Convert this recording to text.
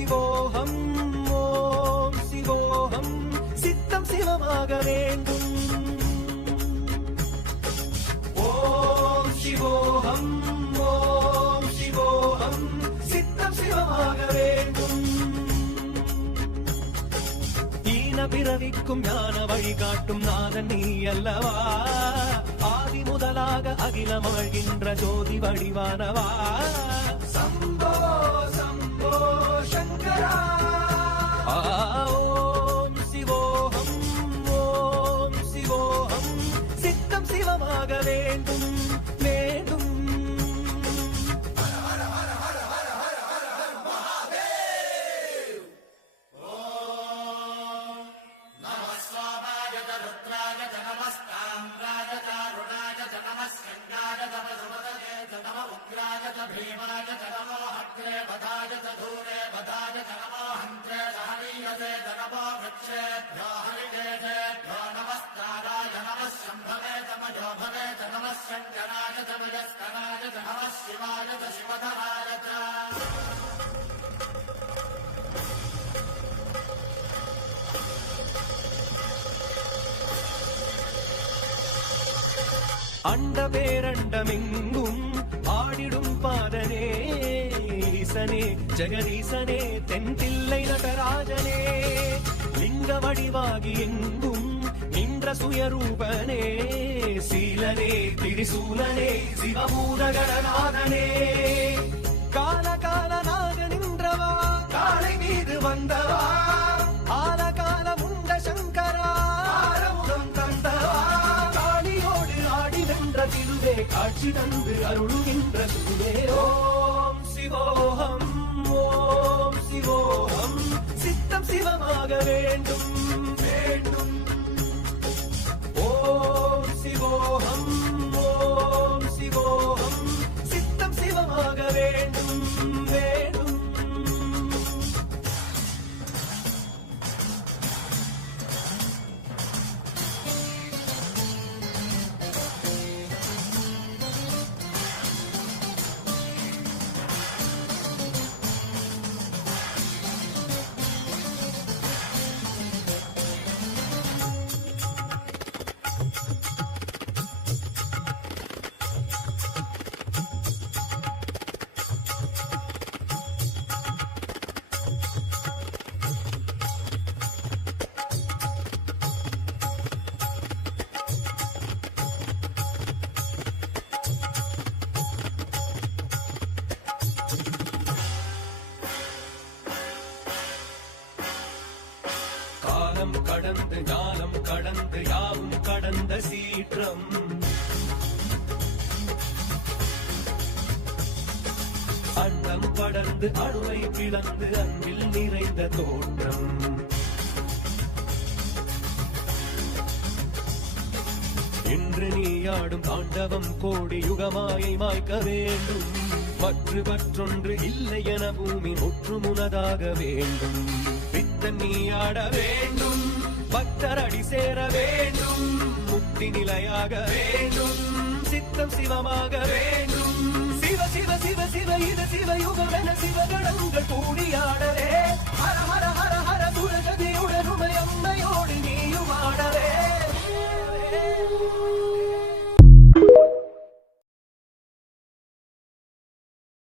சிவோகம் ஓம் சிவோகம் சித்தம் சிவமாக வேண்டும் ஓம் சிவோகம் ஓம் சிவோகம் சித்தம் சிவமாக வேண்டும் ஈன பிறவிக்கும் ஞான வழிகாட்டும் நாதன் நீ அல்லவா ஆதி முதலாக அகிலம் அழ்கின்ற ஜோதி வடிவானவா சம்போ சம்போ சங்கரா ஓம் சிவோகம் ஓம் சிவோகம் சித்தம் சிவமாக வேண்டும் வேண்டும் भीमाय च नमो अग्रे बधाय च दूरे बधाय च नमो हन्त्रे सहनीयते च नमो वृक्षेभ्यो हरिकेशेभ्यो नमस्काराय नमः शम्भवे तमजो भवे च नमः शङ्कराय च वयस्कराय च नमः शिवाय च शिवधराय च அண்ட பேரண்டமெங்கும் ஆடிடும் பாதனே ஈசனே ஜெகதீசனே தென்தில்லை நடராஜனே லிங்க வடிவாகி எங்கும் நின்ற சுயரூபனே சீலனே திரிசூலனே சிவபூதகணநாதனே கால காலனாக நின்றவா காளை மீது வந்தவா ஆலகால முண்ட சங்கரா ஆரமுகம் தந்தவா திருவே காட்சி தந்து அருளுகின்ற சுவே ஓம் சிவோகம் ஓம் சிவோகம் சித்தம் சிவமாக வேண்டும் வேண்டும் ஓம் சிவோகம் ஓம் சிவோகம் சித்தம் சிவமாக வேண்டும் வேண்டும் கடந்து ஞானம் கடந்து யாவும் கடந்த சீற்றம் அண்டம் படர்ந்து அணுவை பிளந்து அன்பில் நிறைந்த தோற்றம் இன்று நீயாடும் தாண்டவம் கோடி யுகமாயை மாய்க்க வேண்டும் மற்றொன்று இல்லை என பூமி முற்றுமுனதாக வேண்டும் பித்தன் நீயாட வேண்டும் பக்தர் அடி சேர வேண்டும் முக்தி நிலையாக வேண்டும் சித்தம் சிவமாக வேண்டும் சிவ சிவ சிவ சிவ இது சிவயுகம் என சிவகணங்கள் கூடியாடவே ஹர ஹர